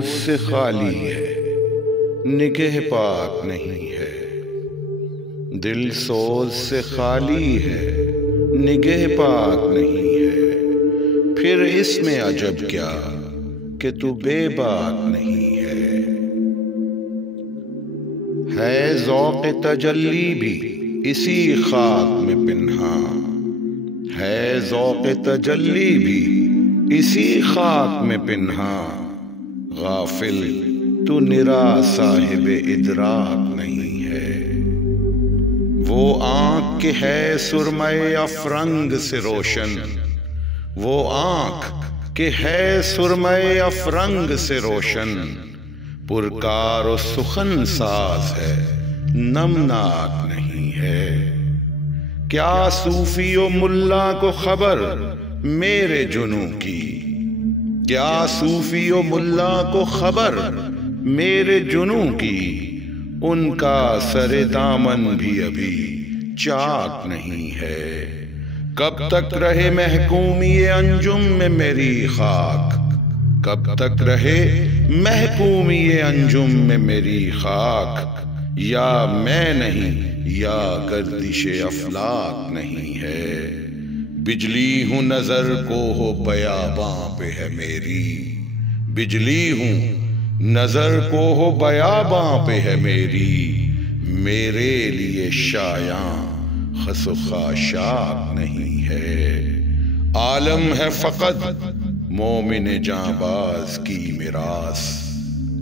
سوز سے خالی ہے، نگہ پاک نہیں ہے۔ دل سوز سے خالی ہے، نگہ پاک نہیں ہے۔ پھر اس میں عجب کیا کہ تو بے باک نہیں ہے ذوق تجلی بھی اسی خاک میں پنہاں، ہے ذوق تجلی بھی اسی خاک میں پنہاں۔ غافل تو نرا صاحب ادراک نہیں ہے۔ وہ آنکھ کہ ہے سرمے افرنگ سے روشن، وہ آنکھ کہ ہے سرمے افرنگ سے روشن، پرکار و سخن ساز ہے نمناک نہیں ہے۔ کیا صوفی و ملا کو خبر میرے جنوں کی، کیا صوفی و ملا کو خبر میرے جنوں کی، ان کا سر دامن بھی ابھی چاک نہیں ہے۔ کب تک رہے محکومی انجم میں میری خاک، کب تک رہے محکومی انجم میں میری خاک، یا میں نہیں یا گردش افلاک نہیں ہے۔ بجلی ہوں نظر کو ہو بیاباں پہ ہے میری، بجلی ہوں نظر کو ہو بیاباں پہ ہے میری، میرے لیے شایاں خس و خاشاک نہیں ہے۔ عالم ہے فقط مومن جانباز کی میراث،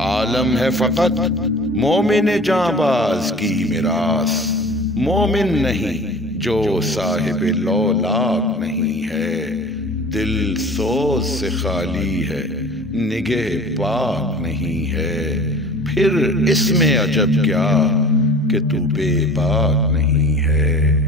عالم ہے فقط مومن جانباز کی میراث، مومن نہیں جو صاحب لولاک نہیں ہے۔ دل سوز سے خالی ہے، نگہ پاک نہیں ہے۔ پھر اس میں عجب کیا کہ تو بے باک نہیں ہے۔